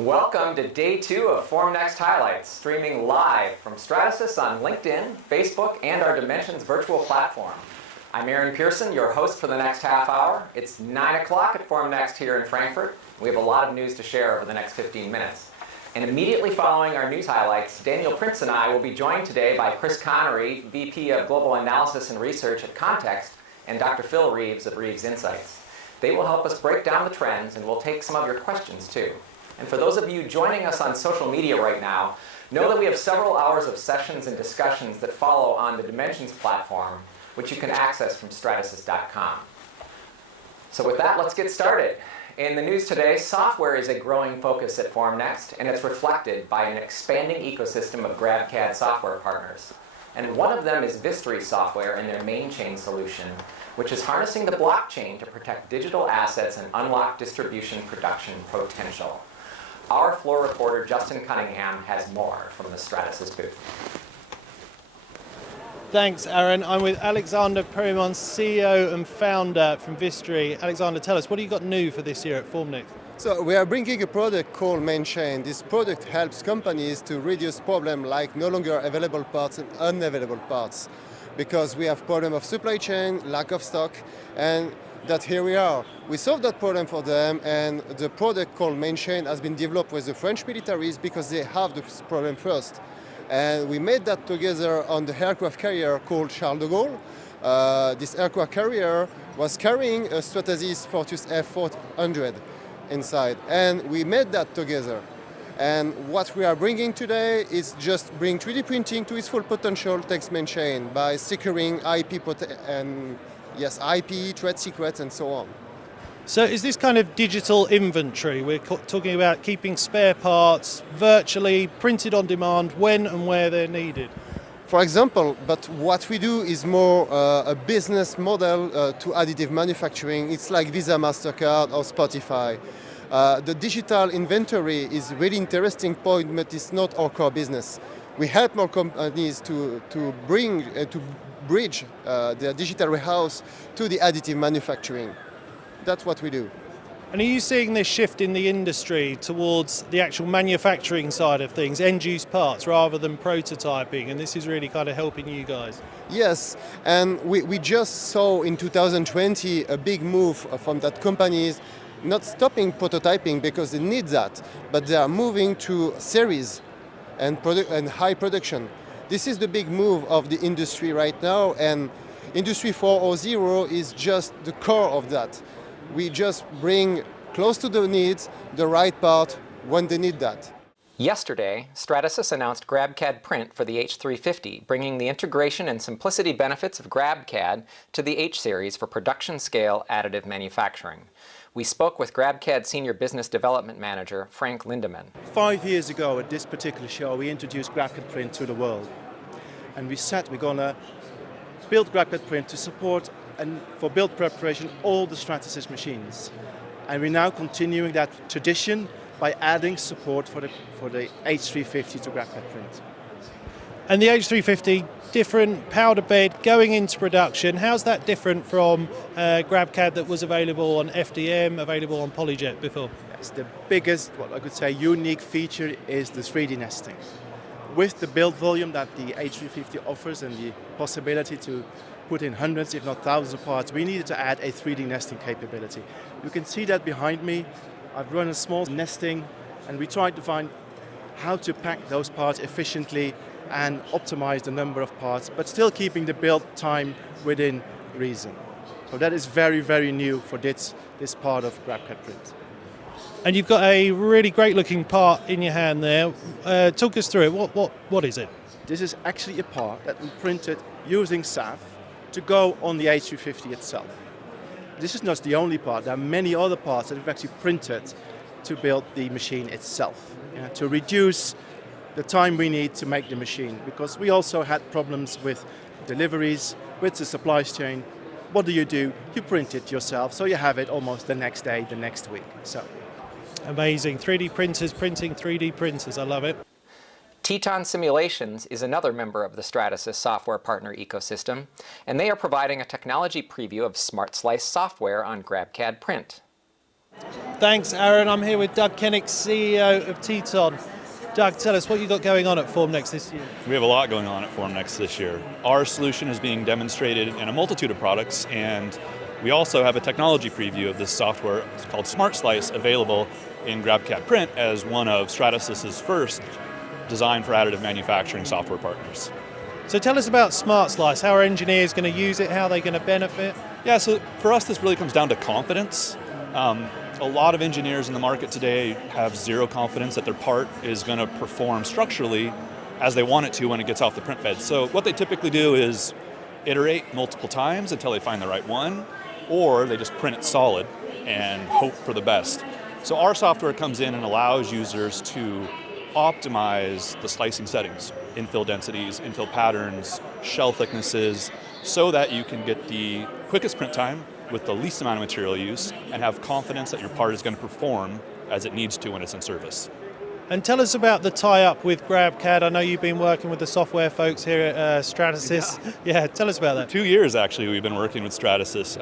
Welcome to day 2 of Formnext Highlights, streaming live from Stratasys on LinkedIn, Facebook, and our Dimensions virtual platform. I'm Aaron Pearson, your host for the next half hour. It's 9 o'clock at Formnext here in Frankfurt. We have a lot of news to share over the next 15 minutes. And immediately following our news highlights, Daniel Prince and I will be joined today by Chris Connery, VP of Global Analysis and Research at Context, and Dr. Phil Reeves of Reeves Insights. They will help us break down the trends, and we'll take some of your questions too. And for those of you joining us on social media right now, know that we have several hours of sessions and discussions that follow on the Dimensions platform, which you can access from Stratasys.com. So with that, let's get started. In the news today, software is a growing focus at Formnext, and it's reflected by an expanding ecosystem of GrabCAD software partners. And one of them is Vistry Software and their main chain solution, which is harnessing the blockchain to protect digital assets and unlock distribution production potential. Our floor reporter, Justin Cunningham, has more from the Stratasys booth. Thanks, Aaron. I'm with Alexander Perimon, CEO and founder from Vistry. Alexander, tell us, what do you got new for this year at Formnext? So we are bringing a product called Main Chain. This product helps companies to reduce problems like no longer available parts and unavailable parts, because we have problem of supply chain, lack of stock, and that here we are. We solved that problem for them, and the product called Main Chain has been developed with the French militaries because they have this problem first. And we made that together on the aircraft carrier called Charles de Gaulle. This aircraft carrier was carrying a Stratasys Fortus F400 inside, and we made that together. And what we are bringing today is just bring 3D printing to its full potential thanks Main Chain by securing IP and IP, trade secrets, and so on. So is this kind of digital inventory? We're talking about keeping spare parts virtually printed on demand when and where they're needed. For example, but what we do is more a business model to additive manufacturing. It's like Visa, MasterCard, or Spotify. The digital inventory is a really interesting point, but it's not our core business. We help more companies to bridge their digital warehouse to the additive manufacturing. That's what we do. And are you seeing this shift in the industry towards the actual manufacturing side of things, end-use parts, rather than prototyping? And this is really kind of helping you guys. Yes, and we just saw in 2020 a big move from that companies not stopping prototyping because they need that, but they are moving to series and high production. This is the big move of the industry right now, and Industry 4.0 is just the core of that. We just bring close to the needs the right part when they need that. Yesterday, Stratasys announced GrabCAD Print for the H350, bringing the integration and simplicity benefits of GrabCAD to the H-Series for production-scale additive manufacturing. We spoke with GrabCAD Senior Business Development Manager, Frank Lindemann. 5 years ago at this particular show, we introduced GrabCAD Print to the world. And we said we're going to build GrabCAD Print to support and for build preparation all the Stratasys machines. And we're now continuing that tradition by adding support for the H350 to GrabCAD Print. And the H350, different powder bed going into production. How's that different from GrabCAD that was available on FDM, available on PolyJet before? Yes, the biggest, what I could say, unique feature is the 3D nesting. With the build volume that the H350 offers and the possibility to put in hundreds, if not thousands of parts, we needed to add a 3D nesting capability. You can see that behind me. I've run a small nesting, and we tried to find how to pack those parts efficiently and optimize the number of parts, but still keeping the build time within reason. So that is very, very new for this part of GrabCAD Print. And you've got a really great looking part in your hand there. Talk us through it. What is it? This is actually a part that we printed using SAF to go on the H350 itself. This is not the only part. There are many other parts that we've actually printed to build the machine itself, to reduce the time we need to make the machine, because we also had problems with deliveries, with the supply chain. What do? You print it yourself, so you have it almost the next day, the next week. So. Amazing. 3D printers printing 3D printers. I love it. Teton Simulations is another member of the Stratasys software partner ecosystem, and they are providing a technology preview of Smart Slice software on GrabCAD Print. Thanks, Aaron. I'm here with Doug Kennick, CEO of Teton. Doug, tell us what you've got going on at Formnext this year. We have a lot going on at Formnext this year. Our solution is being demonstrated in a multitude of products, and we also have a technology preview of this software called Smart Slice available in GrabCAD Print as one of Stratasys' first design for additive manufacturing software partners. So tell us about Smart Slice. How are engineers going to use it? How are they going to benefit? Yeah, so for us this really comes down to confidence. A lot of engineers in the market today have zero confidence that their part is going to perform structurally as they want it to when it gets off the print bed. So what they typically do is iterate multiple times until they find the right one, or they just print it solid and hope for the best. So our software comes in and allows users to optimize the slicing settings, infill densities, infill patterns, shell thicknesses, so that you can get the quickest print time with the least amount of material use and have confidence that your part is going to perform as it needs to when it's in service. And tell us about the tie-up with GrabCAD. I know you've been working with the software folks here at Stratasys. Yeah, tell us about that. 2 years actually we've been working with Stratasys.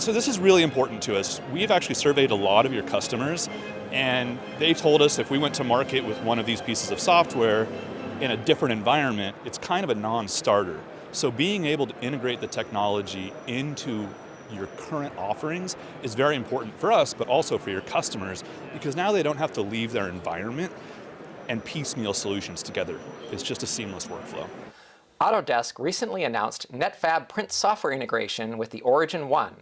So this is really important to us. We've actually surveyed a lot of your customers, and they told us if we went to market with one of these pieces of software in a different environment, it's kind of a non-starter. So being able to integrate the technology into your current offerings is very important for us, but also for your customers, because now they don't have to leave their environment and piecemeal solutions together. It's just a seamless workflow. Autodesk recently announced Netfabb print software integration with the Origin One.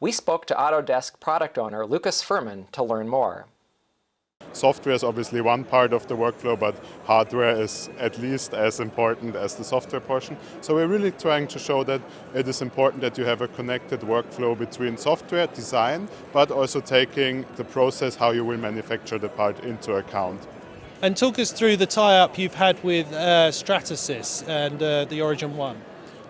We spoke to Autodesk product owner Lucas Furman to learn more. Software is obviously one part of the workflow, but hardware is at least as important as the software portion. So we're really trying to show that it is important that you have a connected workflow between software design, but also taking the process, how you will manufacture the part, into account. And talk us through the tie-up you've had with Stratasys and the Origin One.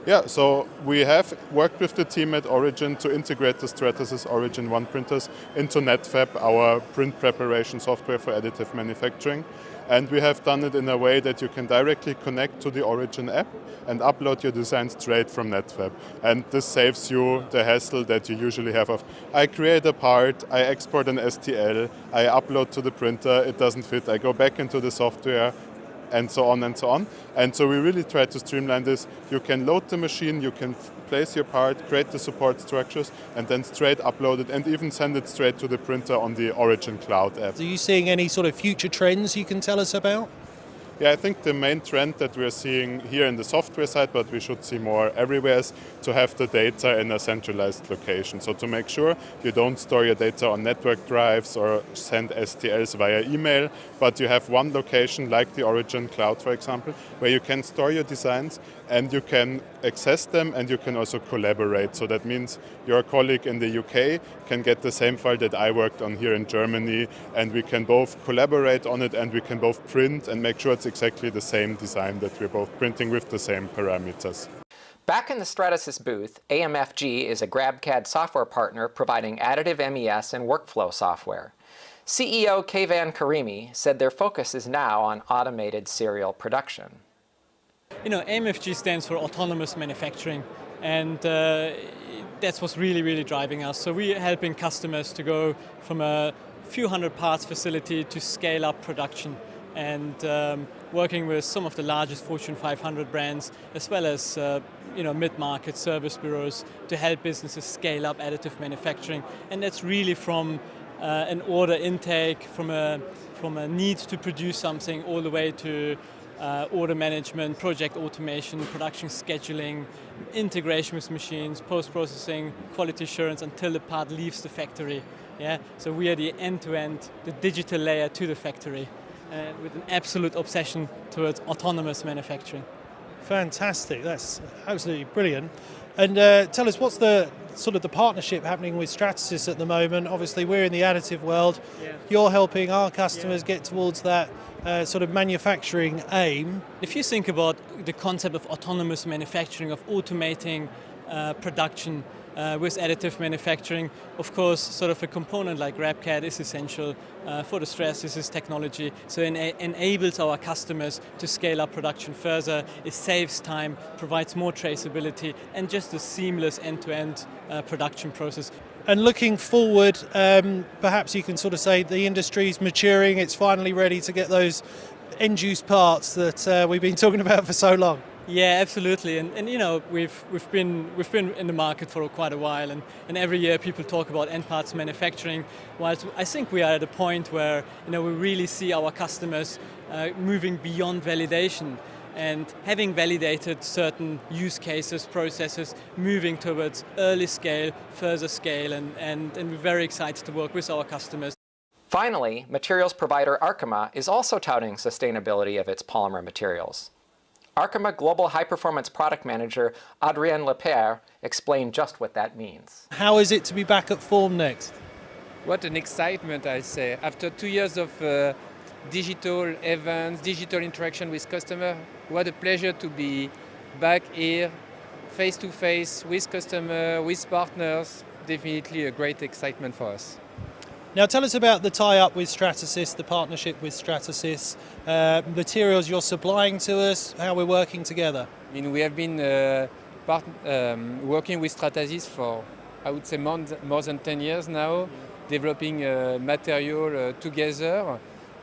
Yeah, so we have worked with the team at Origin to integrate the Stratasys Origin One printers into Netfabb, our print preparation software for additive manufacturing. And we have done it in a way that you can directly connect to the Origin app and upload your design straight from Netfabb. And this saves you the hassle that you usually have of, I create a part, I export an STL, I upload to the printer, it doesn't fit, I go back into the software, and so on and so on. And so we really try to streamline this. You can load the machine, you can place your part, create the support structures, and then straight upload it and even send it straight to the printer on the Origin Cloud app. Are you seeing any sort of future trends you can tell us about? Yeah, I think the main trend that we're seeing here in the software side, but we should see more everywhere, is to have the data in a centralized location. So to make sure you don't store your data on network drives or send STLs via email, but you have one location like the Origin Cloud, for example, where you can store your designs and you can access them and you can also collaborate. So that means your colleague in the UK can get the same file that I worked on here in Germany, and we can both collaborate on it and we can both print and make sure it's exactly the same design that we're both printing with the same parameters. Back in the Stratasys booth, AMFG is a GrabCAD software partner providing additive MES and workflow software. CEO Kayvan Karimi said their focus is now on automated serial production. You know, AMFG stands for autonomous manufacturing, and that's what's really driving us. So we're helping customers to go from a few hundred parts facility to scale up production, and working with some of the largest Fortune 500 brands, as well as mid-market service bureaus, to help businesses scale up additive manufacturing. And that's really from an order intake, from a need to produce something, all the way to order management, project automation, production scheduling, integration with machines, post-processing, quality assurance until the part leaves the factory. Yeah? So we are the end-to-end, the digital layer to the factory, with an absolute obsession towards autonomous manufacturing. Fantastic, that's absolutely brilliant. And tell us, what's the sort of the partnership happening with Stratasys at the moment? Obviously we're in the additive world. Yeah. You're helping our customers get towards that sort of manufacturing aim. If you think about the concept of autonomous manufacturing, of automating production with additive manufacturing, of course, sort of a component like GrabCAD is essential for the Stratasys technology. So it enables our customers to scale up production further. It saves time, provides more traceability, and just a seamless end-to-end production process. And looking forward, perhaps you can sort of say the industry's maturing, it's finally ready to get those end-use parts that we've been talking about for so long. Yeah, absolutely, and you know we've been in the market for quite a while, and every year people talk about end parts manufacturing. Whilst I think we are at a point where we really see our customers moving beyond validation and having validated certain use cases, processes, moving towards early scale, further scale, and we're very excited to work with our customers. Finally, materials provider Arkema is also touting sustainability of its polymer materials. Arkema Global High Performance Product Manager Adrien Lepere explained just what that means. How is it to be back at Formnext? What an excitement, I say. After 2 years of digital events, digital interaction with customers, what a pleasure to be back here, face to face with customers, with partners. Definitely a great excitement for us. Now tell us about the tie-up with Stratasys, the partnership with Stratasys, materials you're supplying to us, how we're working together. I mean, we have been working with Stratasys for, I would say, more than 10 years now, developing material together,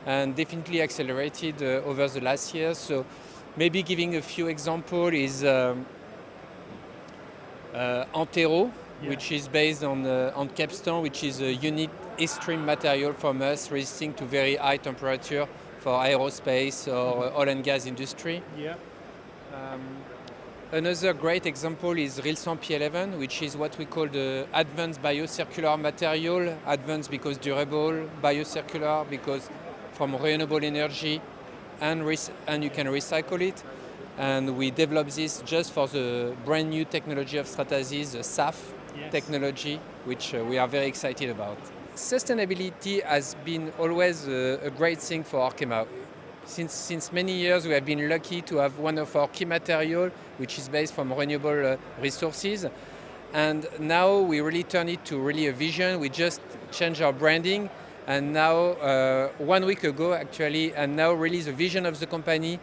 and definitely accelerated over the last years. So maybe giving a few examples is Antero, which is based on capstone, which is a unique extreme material from us, resisting to very high temperature for aerospace or oil and gas industry. Yeah. Another great example is Rilsan P11, which is what we call the advanced biocircular material. Advanced because durable, biocircular because from renewable energy, and you can recycle it. And we developed this just for the brand new technology of Stratasys, the SAF technology, which we are very excited about. Sustainability has been always a great thing for Arkema. Since many years we have been lucky to have one of our key material which is based from renewable resources, and now we really turn it to really a vision. We just changed our branding, and now 1 week ago actually, and now really the vision of the company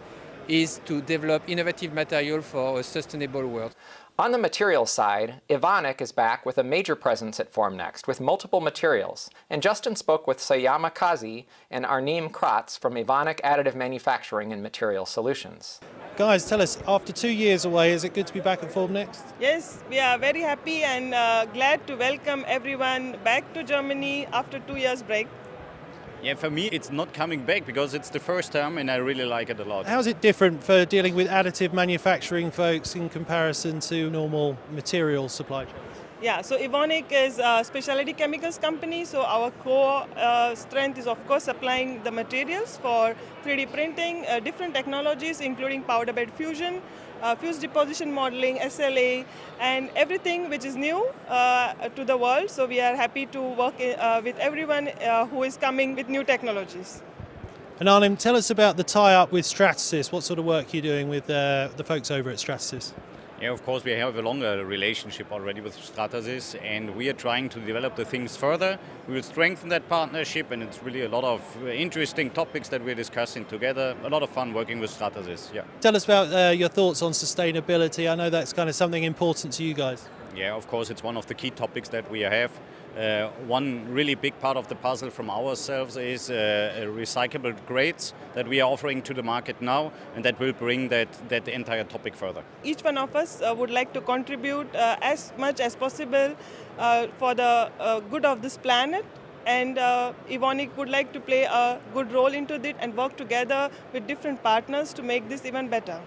is to develop innovative material for a sustainable world. On the materials side, Evonik is back with a major presence at Formnext with multiple materials, and Justin spoke with Sayama Kazi and Arnim Kratz from Evonik Additive Manufacturing and Material Solutions. Guys, tell us, after 2 years away, is it good to be back at Formnext? Yes, we are very happy and glad to welcome everyone back to Germany after 2 years break. Yeah, for me it's not coming back because it's the first time and I really like it a lot. How's it different for dealing with additive manufacturing folks in comparison to normal material supply chains? Yeah, so Evonik is a specialty chemicals company, so our core strength is of course supplying the materials for 3D printing, different technologies including powder bed fusion, fused deposition modeling, SLA, and everything which is new to the world. So we are happy to work with everyone who is coming with new technologies. And Arnim, tell us about the tie-up with Stratasys. What sort of work are you doing with the folks over at Stratasys? Yeah, of course we have a longer relationship already with Stratasys and we are trying to develop the things further. We will strengthen that partnership and it's really a lot of interesting topics that we're discussing together. A lot of fun working with Stratasys, yeah. Tell us about your thoughts on sustainability. I know that's kind of something important to you guys. Yeah, of course it's one of the key topics that we have. One really big part of the puzzle from ourselves is recyclable grades that we are offering to the market now, and that will bring that entire topic further. Each one of us would like to contribute as much as possible for the good of this planet, and Evonik would like to play a good role into it and work together with different partners to make this even better.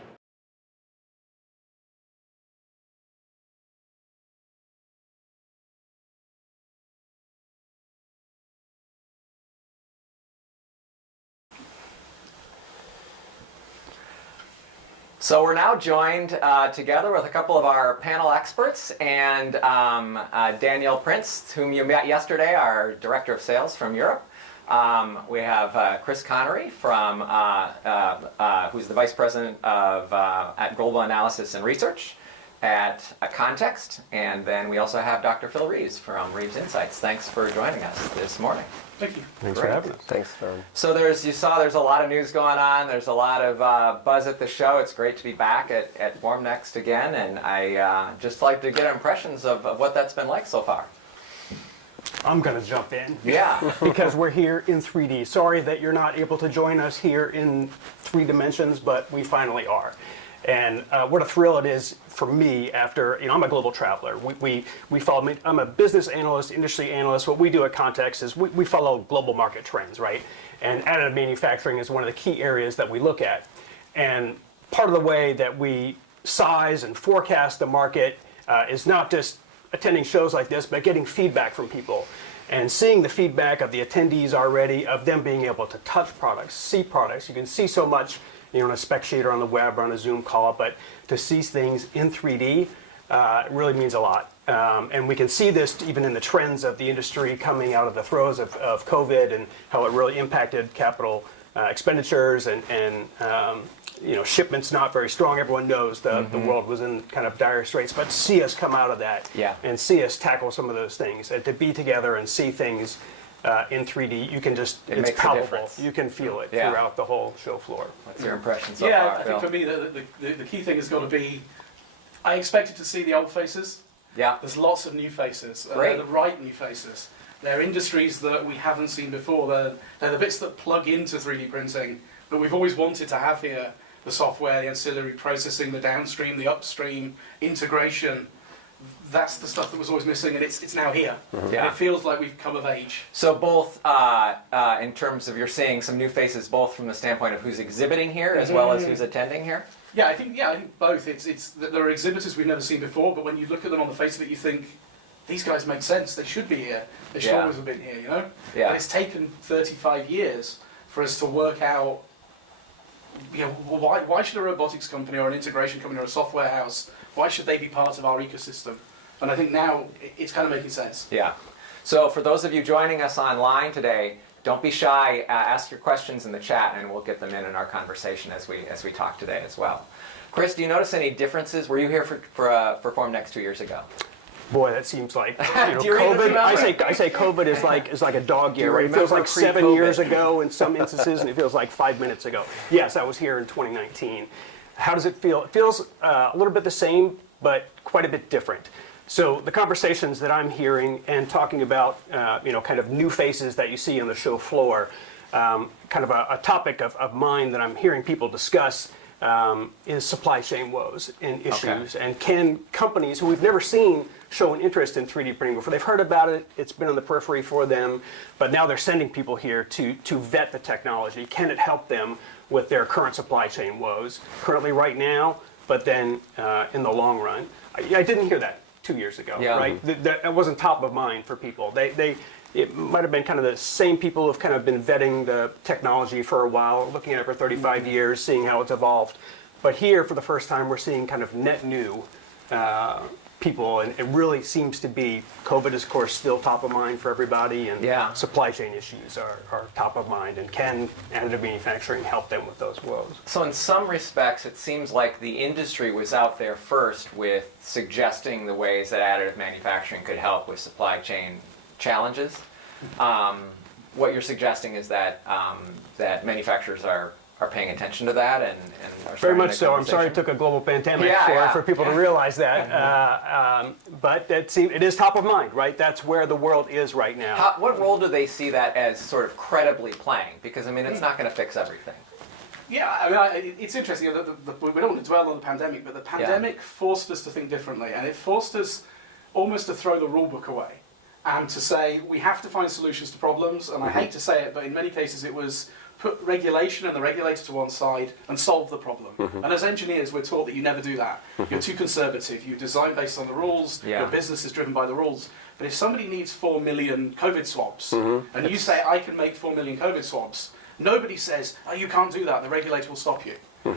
So we're now joined together with a couple of our panel experts, and Danielle Prince, whom you met yesterday, our Director of Sales from Europe. We have Chris Connery from, who's the Vice President of at Global Analysis and Research at Context, and then we also have Dr. Phil Reeves from Reeves Insights. Thanks for joining us this morning. Thank you. Thanks for having us. Thanks. So you saw there's a lot of news going on. There's a lot of buzz at the show. It's great to be back at Formnext again, and I just like to get impressions of what that's been like so far. I'm going to jump in. Yeah. Because we're here in 3D. Sorry that you're not able to join us here in 3 dimensions, but we finally are. And what a thrill it is for me after, I'm a global traveler. We follow, I'm a business analyst, industry analyst. What we do at Context is we follow global market trends, right? And additive manufacturing is one of the key areas that we look at. And part of the way that we size and forecast the market is not just attending shows like this, but getting feedback from people. And seeing the feedback of the attendees already, of them being able to touch products, see products. You can see so much on a spec sheet or on the web or on a Zoom call, but to see things in 3D really means a lot. And we can see this even in the trends of the industry coming out of the throes of COVID and how it really impacted capital expenditures and shipments not very strong. Everyone knows the world was in kind of dire straits, but see us come out of that and see us tackle some of those things. And to be together and see things in 3D, you can just, it's palpable. You can feel it throughout the whole show floor. What's your impression so far, I Phil? think for me, the key thing has got to be, I expected to see the old faces. Yeah. There's lots of new faces. Great. The right new faces. They're industries that we haven't seen before. They're the bits that plug into 3D printing, but we've always wanted to have here. The software, the ancillary processing, the downstream, the upstream, integration. That's the stuff that was always missing, and it's now here. And it feels like we've come of age. So both in terms of you're seeing some new faces, both from the standpoint of who's exhibiting here as well as who's attending here? Yeah, I think both. It's there are exhibitors we've never seen before, but when you look at them on the face of it, you think, these guys make sense. They should be here. They should always have been here, Yeah. And it's taken 35 years for us to work out, why should a robotics company or an integration company or a software house, why should they be part of our ecosystem? And I think now it's kind of making sense. Yeah. So for those of you joining us online today, don't be shy. Ask your questions in the chat, and we'll get them in our conversation as we talk today as well. Chris, do you notice any differences? Were you here for Formnext 2 years ago? Boy, that seems like COVID. I say COVID is like a dog year. Right? It feels like 7 years ago in some instances, and it feels like 5 minutes ago. Yes, I was here in 2019. How does it feel? It feels a little bit the same, but quite a bit different. So the conversations that I'm hearing and talking about, kind of new faces that you see on the show floor, kind of a topic of mine that I'm hearing people discuss is supply chain woes and issues. And can companies who we've never seen show an interest in 3D printing before? They've heard about it, it's been on the periphery for them, but now they're sending people here to vet the technology. Can it help them with their current supply chain woes, currently right now, but then in the long run? I didn't hear that 2 years ago, right? That wasn't top of mind for people. It might have been kind of the same people who've kind of been vetting the technology for a while, looking at it for 35 years, seeing how it's evolved. But here, for the first time, we're seeing kind of net new people, and it really seems to be, COVID is, of course, still top of mind for everybody, and supply chain issues are top of mind, and can additive manufacturing help them with those woes? So in some respects, it seems like the industry was out there first with suggesting the ways that additive manufacturing could help with supply chain challenges. What you're suggesting is that that manufacturers are paying attention to that and are very much so. I'm sorry it took a global pandemic for people to realize that, but it is top of mind, right? That's where the world is right now. What role do they see that as sort of credibly playing? Because, I mean, it's not going to fix everything. Yeah, I mean, it's interesting. We don't want to dwell on the pandemic, but the pandemic forced us to think differently, and it forced us almost to throw the rule book away and to say we have to find solutions to problems. And I hate to say it, but in many cases it was put regulation and the regulator to one side and solve the problem. And as engineers, we're taught that you never do that. You're too conservative. You design based on the rules. Your business is driven by the rules. But if somebody needs 4 million COVID swabs, and you say, I can make 4 million COVID swabs, nobody says, oh, you can't do that. The regulator will stop you.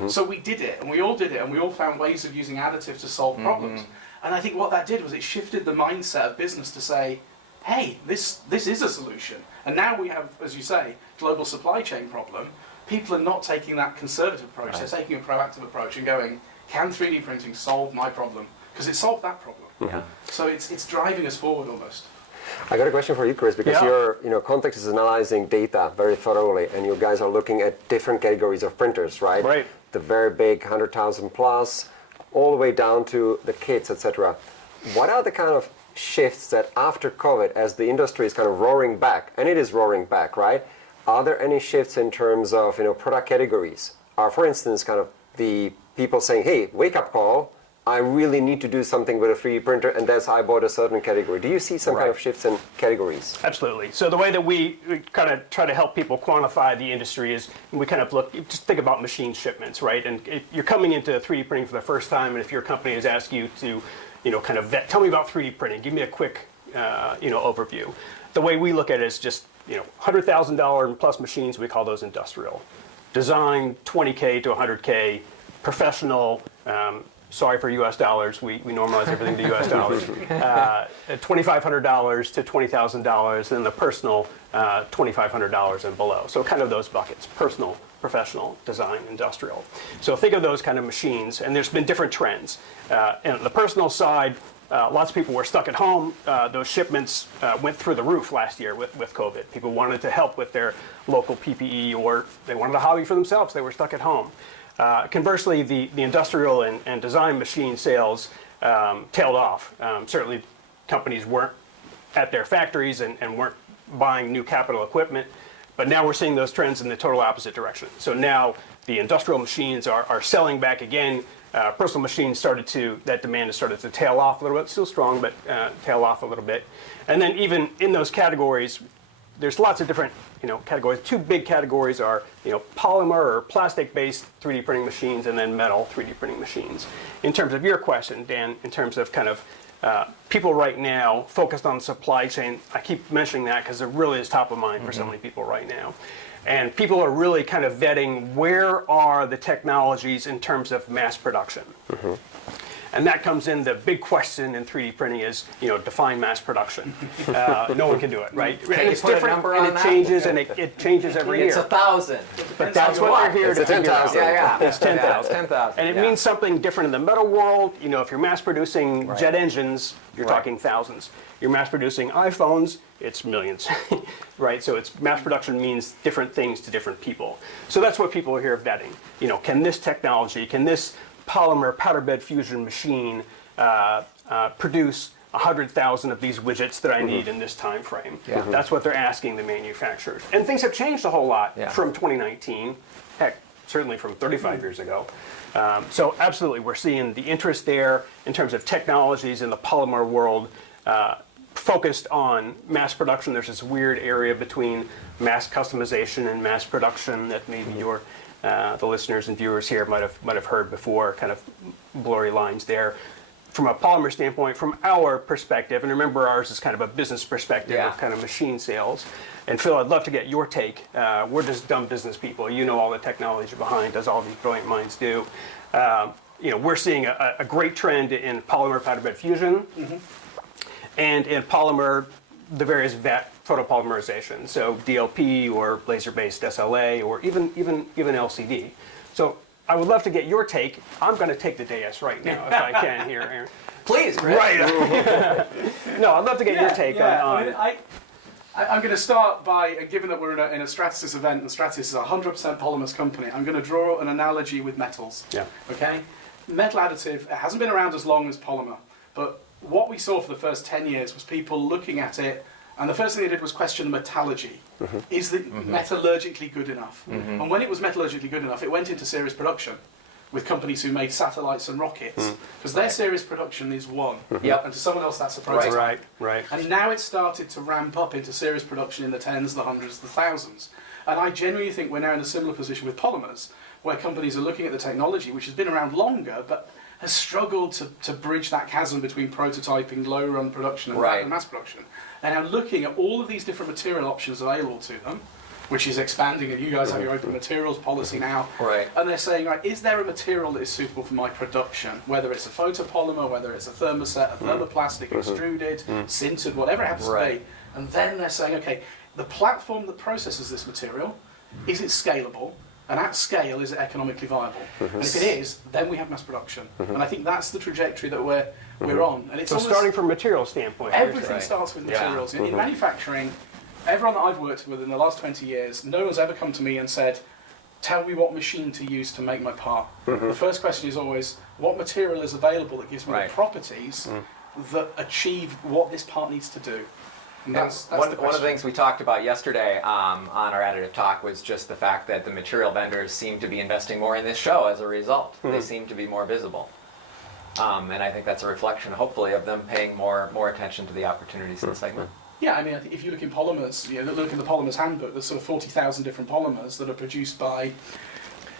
So we did it, and we all did it, and we all found ways of using additive to solve problems. And I think what that did was it shifted the mindset of business to say, hey, this is a solution. And now we have, as you say, global supply chain problem. People are not taking that conservative approach. They're taking a proactive approach and going, can 3D printing solve my problem? Because it solved that problem. So it's driving us forward almost. I got a question for you, Chris, because your Context is analyzing data very thoroughly, and you guys are looking at different categories of printers, right? Right. The very big 100,000 plus, all the way down to the kits, etc. What are the kind of shifts that after COVID, as the industry is kind of roaring back, and it is roaring back, right? Are there any shifts in terms of product categories? For instance, kind of the people saying, hey, wake up call, I really need to do something with a 3D printer, and that's I bought a certain category. Do you see some kind of shifts in categories? Absolutely. So the way that we kind of try to help people quantify the industry is we kind of just think about machine shipments, right? And if you're coming into 3D printing for the first time, and if your company has asked you to, kind of tell me about 3D printing, give me a quick, overview. The way we look at it is just, $100,000 and plus machines, we call those industrial. Design, 20K to 100K. Professional, sorry for US dollars, we normalize everything to US dollars. $2,500 to $20,000, and the personal, $2,500 and below. So kind of those buckets, personal, professional, design, industrial. So think of those kind of machines, and there's been different trends. And on the personal side, lots of people were stuck at home. Those shipments went through the roof last year with COVID. People wanted to help with their local PPE, or they wanted a hobby for themselves. They were stuck at home. Conversely, the industrial and design machine sales tailed off. Certainly, companies weren't at their factories and weren't buying new capital equipment. But now we're seeing those trends in the total opposite direction. So now the industrial machines are selling back again. Personal machines that demand has started to tail off a little bit, still strong, but tail off a little bit. And then even in those categories, there's lots of different categories. Two big categories are polymer or plastic-based 3D printing machines, and then metal 3D printing machines. In terms of your question, Dan, in terms of kind of people right now focused on supply chain, I keep mentioning that because it really is top of mind for so many people right now. And people are really kind of vetting where are the technologies in terms of mass production. And that comes in, the big question in 3D printing is, define mass production. No one can do it, right? Can you it's put different, a number and on it that? changes, and it changes every year. It's 1,000. But that's what they're here to figure out. Yeah. It's 10,000. 10,000. And it means something different in the metal world. If you're mass producing jet engines, you're talking thousands. You're mass producing iPhones, it's millions, right? So mass production means different things to different people. So that's what people are here vetting. Can this technology, can this polymer powder bed fusion machine produce 100,000 of these widgets that I need in this time frame? That's what they're asking the manufacturers. And things have changed a whole lot from 2019, heck, certainly from 35 years ago. So absolutely, we're seeing the interest there in terms of technologies in the polymer world focused on mass production. There's this weird area between mass customization and mass production that maybe the listeners and viewers here might have heard before, kind of blurry lines there. From a polymer standpoint, from our perspective, and remember ours is kind of a business perspective of kind of machine sales. And Phil, I'd love to get your take. We're just dumb business people. All the technology behind, as all these brilliant minds do. We're seeing a great trend in polymer powder bed fusion, and in polymer, the various vat photopolymerization, so DLP or laser-based SLA or even LCD. So I would love to get your take. I'm going to take the dais right now if I can here, Aaron. Please, Chris. Right. No, I'd love to get your take on. I'm going to start by, given that we're in a Stratasys event and Stratasys is a 100% polymers company, I'm going to draw an analogy with metals. Okay? Metal additive, it hasn't been around as long as polymer, but what we saw for the first 10 years was people looking at it, and the first thing they did was question the metallurgy. Is it metallurgically good enough? And when it was metallurgically good enough, it went into series production with companies who made satellites and rockets, because their series production is one, and to someone else that's a prototype. Right. And now it's started to ramp up into series production in the tens, the hundreds, the thousands. And I genuinely think we're now in a similar position with polymers, where companies are looking at the technology, which has been around longer, but has struggled to bridge that chasm between prototyping, low-run production, and mass production. And now looking at all of these different material options available to them, which is expanding, and you guys have your open materials policy now, and they're saying, right, is there a material that is suitable for my production, whether it's a photopolymer, whether it's a thermoset, a thermoplastic, extruded, sintered, whatever it happens to be, and then they're saying, okay, the platform that processes this material, is it scalable? And at scale, is it economically viable? And if it is, then we have mass production. And I think that's the trajectory that we're on. And it's so starting from a material standpoint. Everything starts with materials. In manufacturing, everyone that I've worked with in the last 20 years, no one's ever come to me and said, tell me what machine to use to make my part. The first question is always, what material is available that gives me the properties that achieve what this part needs to do? And that's one of the things we talked about yesterday on our additive talk was just the fact that the material vendors seem to be investing more in this show as a result. They seem to be more visible. And I think that's a reflection, hopefully, of them paying more attention to the opportunities in the segment. Yeah, I mean, I think if you look in polymers, look in the polymers handbook, there's sort of 40,000 different polymers that are produced by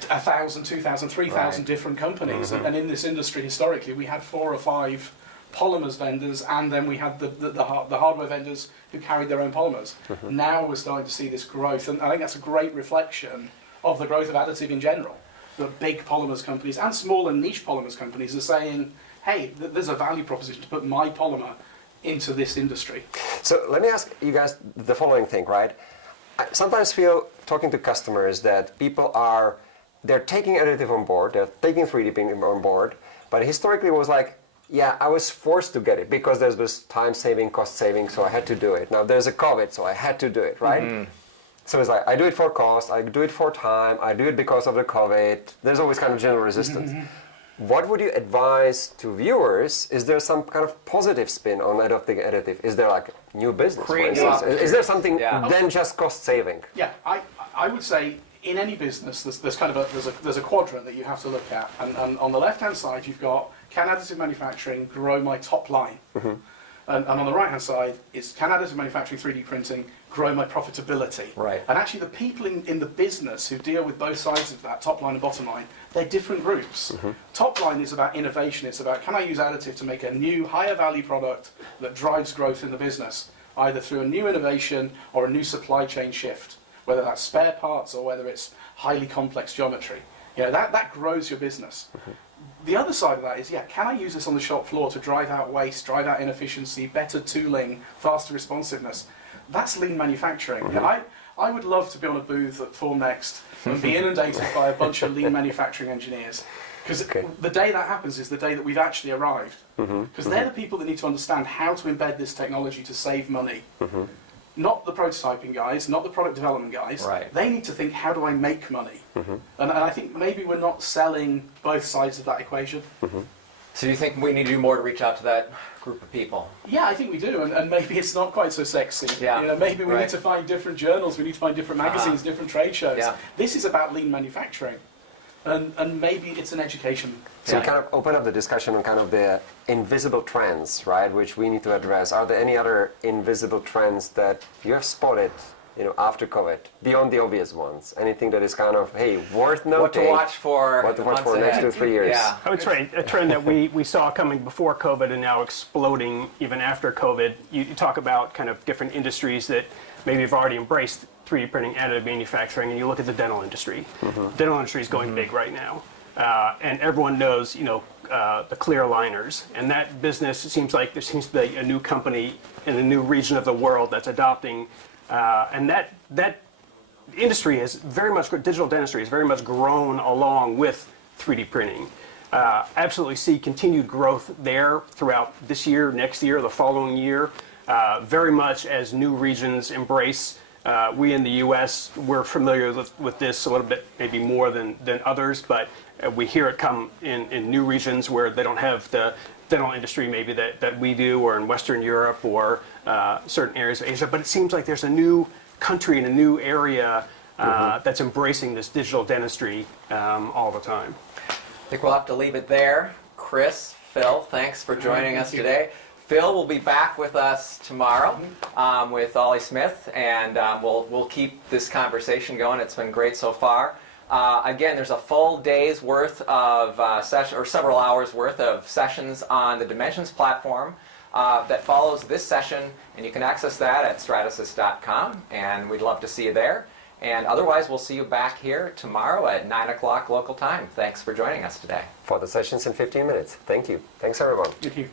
1,000, 2,000, 3,000 different companies. And in this industry, historically, we had 4 or 5 polymers vendors, and then we had the hardware vendors who carried their own polymers. Now we're starting to see this growth, and I think that's a great reflection of the growth of additive in general. That big polymers companies and small and niche polymers companies are saying, hey, there's a value proposition to put my polymer into this industry. So let me ask you guys the following thing, right? I sometimes feel, talking to customers, that people they're taking additive on board, they're taking 3D printing on board, but historically it was like, yeah, I was forced to get it because there was time saving, cost saving, so I had to do it. Now there's a COVID, so I had to do it, right? So it's like, I do it for cost, I do it for time, I do it because of the COVID. There's always kind of general resistance. What would you advise to viewers? Is there some kind of positive spin on adopting additive? Is there like new business, for instance? Is there something than just cost saving? Yeah, I would say in any business there's kind of there's a quadrant that you have to look at, and on the left hand side you've got, can additive manufacturing grow my top line? And on the right hand side is, can additive manufacturing, 3D printing grow my profitability? Right. And actually the people in the business who deal with both sides of that, top line and bottom line, they're different groups. Top line is about innovation. It's about, can I use additive to make a new higher value product that drives growth in the business, either through a new innovation or a new supply chain shift, whether that's spare parts or whether it's highly complex geometry. That grows your business. The other side of that is, can I use this on the shop floor to drive out waste, drive out inefficiency, better tooling, faster responsiveness? That's lean manufacturing. And I would love to be on a booth at Formnext and be inundated by a bunch of lean manufacturing engineers. Because the day that happens is the day that we've actually arrived. Because they're the people that need to understand how to embed this technology to save money. Not the prototyping guys, not the product development guys. Right. They need to think, how do I make money? And I think maybe we're not selling both sides of that equation. So do you think we need to do more to reach out to that group of people? Yeah, I think we do, and maybe it's not quite so sexy. Maybe we need to find different journals, we need to find different magazines, different trade shows. This is about lean manufacturing. And maybe it's an education. So you kind of open up the discussion on kind of the invisible trends, right, which we need to address. Are there any other invisible trends that you have spotted, after COVID, beyond the obvious ones? Anything that is kind of, hey, worth noting? What to watch for next 2 or 3 years? Yeah. I would say a trend that we saw coming before COVID and now exploding even after COVID. You talk about kind of different industries that maybe have already embraced 3D printing, additive manufacturing, and you look at the dental industry. The dental industry is going big right now. And everyone knows, the clear aligners. And that business, it seems like there seems to be a new company in a new region of the world that's adopting. And that industry is very much, digital dentistry has very much grown along with 3D printing. Absolutely see continued growth there throughout this year, next year, the following year. Very much as new regions embrace. We in the U.S., we're familiar with this a little bit, maybe more than others, but we hear it come in new regions where they don't have the dental industry maybe that we do, or in Western Europe or certain areas of Asia. But it seems like there's a new country and a new area that's embracing this digital dentistry all the time. I think we'll have to leave it there. Chris, Phil, thanks for joining us today. Phil will be back with us tomorrow with Ollie Smith, and we'll keep this conversation going. It's been great so far. Again, there's a full day's worth of or several hours worth of sessions on the Dimensions platform that follows this session, and you can access that at stratasys.com, and we'd love to see you there. And otherwise, we'll see you back here tomorrow at 9 o'clock local time. Thanks for joining us today. For the sessions in 15 minutes. Thank you. Thanks, everyone. Thank you.